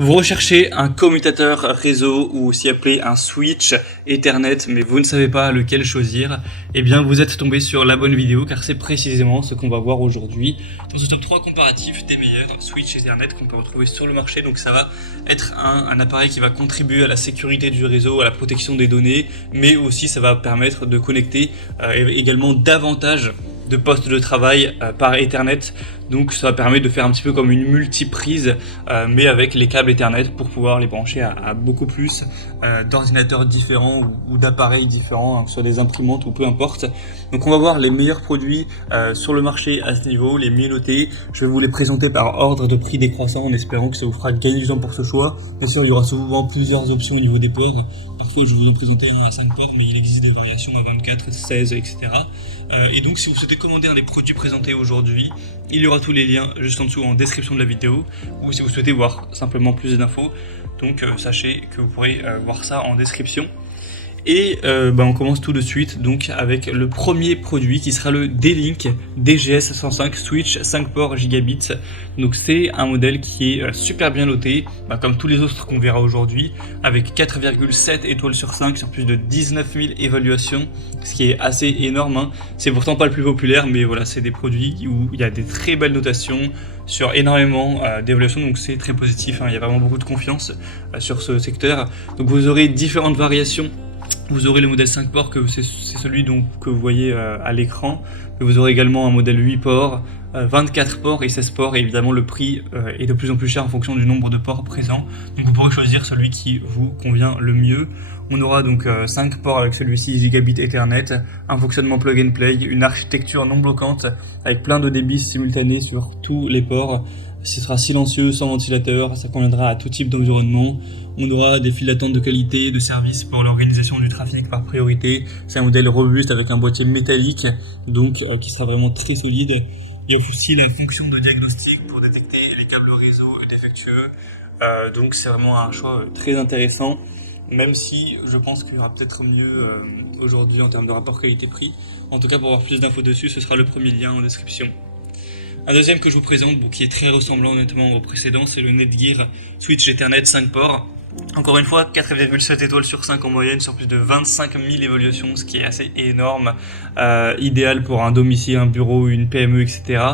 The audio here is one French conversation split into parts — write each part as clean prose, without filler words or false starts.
Vous recherchez un commutateur réseau ou aussi appelé un switch Ethernet, mais vous ne savez pas lequel choisir, eh bien vous êtes tombé sur la bonne vidéo car c'est précisément ce qu'on va voir aujourd'hui dans ce top 3 comparatif des meilleurs switch Ethernet qu'on peut retrouver sur le marché. Donc ça va être un appareil qui va contribuer à la sécurité du réseau, à la protection des données, mais aussi ça va permettre de connecter également davantage de postes de travail par Ethernet. Donc ça permet de faire un petit peu comme une multiprise mais avec les câbles Ethernet pour pouvoir les brancher à beaucoup plus d'ordinateurs différents ou d'appareils différents, hein, que ce soit des imprimantes ou peu importe. Donc on va voir les meilleurs produits sur le marché à ce niveau, les mieux notés. Je vais vous les présenter par ordre de prix décroissant en espérant que ça vous fera gagner du temps pour ce choix. Bien sûr il y aura souvent plusieurs options au niveau des ports. Parfois je vais vous en présenter un à 5 ports, mais il existe des variations à 24, 16, etc. Et donc si vous souhaitez commander un des produits présentés aujourd'hui, il y aura tous les liens juste en dessous en description de la vidéo, ou si vous souhaitez voir simplement plus d'infos, donc sachez que vous pourrez voir ça en description. Et on commence tout de suite donc avec le premier produit qui sera le D-Link DGS 105 Switch 5 ports Gigabit. Donc c'est un modèle qui est super bien noté, comme tous les autres qu'on verra aujourd'hui, avec 4,7 étoiles sur 5 sur plus de 19 000 évaluations, ce qui est assez énorme, hein. C'est pourtant pas le plus populaire, mais voilà, c'est des produits où il y a des très belles notations sur énormément d'évaluations, donc c'est très positif, hein. Il y a vraiment beaucoup de confiance sur ce secteur. Donc vous aurez différentes variations. Vous aurez le modèle 5 ports, que c'est celui que vous voyez à l'écran. Vous aurez également un modèle 8 ports, 24 ports et 16 ports. Et évidemment, le prix est de plus en plus cher en fonction du nombre de ports présents. Donc vous pourrez choisir celui qui vous convient le mieux. On aura donc 5 ports avec celui-ci Gigabit Ethernet, un fonctionnement plug and play, une architecture non bloquante avec plein de débits simultanés sur tous les ports. Ce sera silencieux, sans ventilateur, ça conviendra à tout type d'environnement. On aura des files d'attente de qualité, de service pour l'organisation du trafic par priorité. C'est un modèle robuste avec un boîtier métallique, donc qui sera vraiment très solide. Il y a aussi la fonction de diagnostic pour détecter les câbles réseau défectueux. Donc c'est vraiment un choix très intéressant, même si je pense qu'il y aura peut-être mieux aujourd'hui en termes de rapport qualité-prix. En tout cas, pour avoir plus d'infos dessus, ce sera le premier lien en description. Un deuxième que je vous présente, qui est très ressemblant honnêtement au précédent, c'est le Netgear Switch Ethernet 5 ports. Encore une fois, 4,7 étoiles sur 5 en moyenne sur plus de 25 000 évaluations, ce qui est assez énorme, idéal pour un domicile, un bureau, une PME, etc.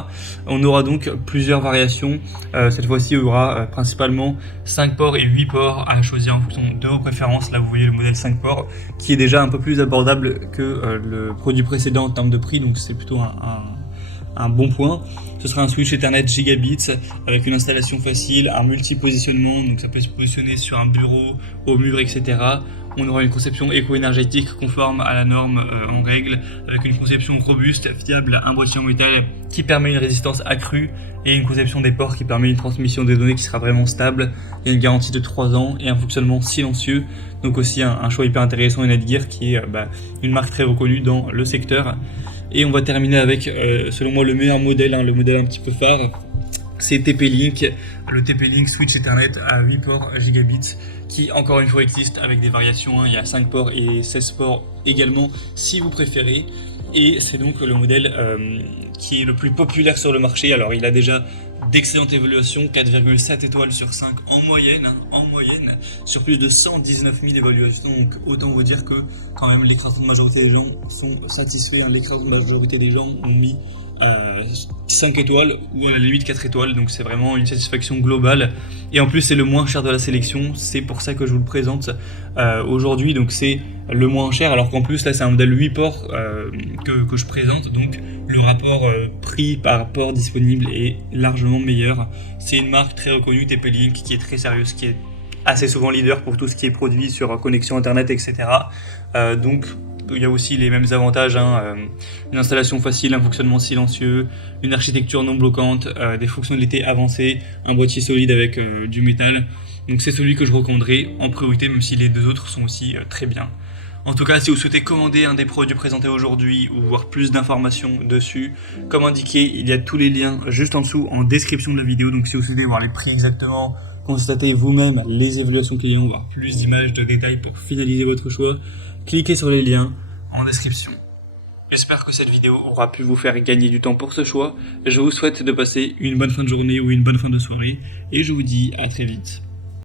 On aura donc plusieurs variations. Cette fois-ci, il y aura principalement 5 ports et 8 ports à choisir en fonction de vos préférences. Là, vous voyez le modèle 5 ports qui est déjà un peu plus abordable que le produit précédent en termes de prix, donc c'est plutôt un bon point. Ce sera un switch Ethernet Gigabit avec une installation facile, un multi-positionnement, donc ça peut se positionner sur un bureau, au mur, etc. On aura une conception éco-énergétique conforme à la norme en règle, avec une conception robuste, fiable, un boîtier en métal qui permet une résistance accrue et une conception des ports qui permet une transmission des données qui sera vraiment stable. Il y a une garantie de 3 ans et un fonctionnement silencieux, donc aussi un choix hyper intéressant, Netgear qui est une marque très reconnue dans le secteur. Et on va terminer avec, selon moi, le meilleur modèle, le modèle un petit peu phare, c'est TP-Link, le TP-Link Switch Ethernet à 8 ports Gigabit, qui encore une fois existe avec des variations, hein. Il y a 5 ports et 16 ports également, si vous préférez. Et c'est donc le modèle qui est le plus populaire sur le marché. Alors il a déjà d'excellentes évaluations, 4,7 étoiles sur 5 en moyenne, sur plus de 119 000 évaluations. Donc autant vous dire que quand même l'écrasante majorité des gens sont satisfaits, hein. L'écrasante majorité des gens ont mis 5 étoiles ou à la limite 4 étoiles, donc c'est vraiment une satisfaction globale. Et en plus c'est le moins cher de la sélection, c'est pour ça que je vous le présente aujourd'hui. Donc c'est le moins cher, alors qu'en plus là c'est un modèle 8 ports que je présente, donc le rapport prix par port disponible est largement meilleur. C'est une marque très reconnue, TP-Link, qui est très sérieuse, qui est assez souvent leader pour tout ce qui est produit sur connexion internet, etc. Donc il y a aussi les mêmes avantages, hein, une installation facile, un fonctionnement silencieux, une architecture non bloquante, des fonctionnalités avancées, un boîtier solide avec du métal. Donc c'est celui que je recommanderais en priorité, même si les deux autres sont aussi très bien. En tout cas, si vous souhaitez commander un des produits présentés aujourd'hui ou voir plus d'informations dessus, comme indiqué, il y a tous les liens juste en dessous en description de la vidéo. Donc si vous souhaitez voir les prix exactement, constater vous-même les évaluations clients, voir plus d'images, de détails pour finaliser votre choix, cliquez sur les liens en description. J'espère que cette vidéo aura pu vous faire gagner du temps pour ce choix. Je vous souhaite de passer une bonne fin de journée ou une bonne fin de soirée et je vous dis à très vite.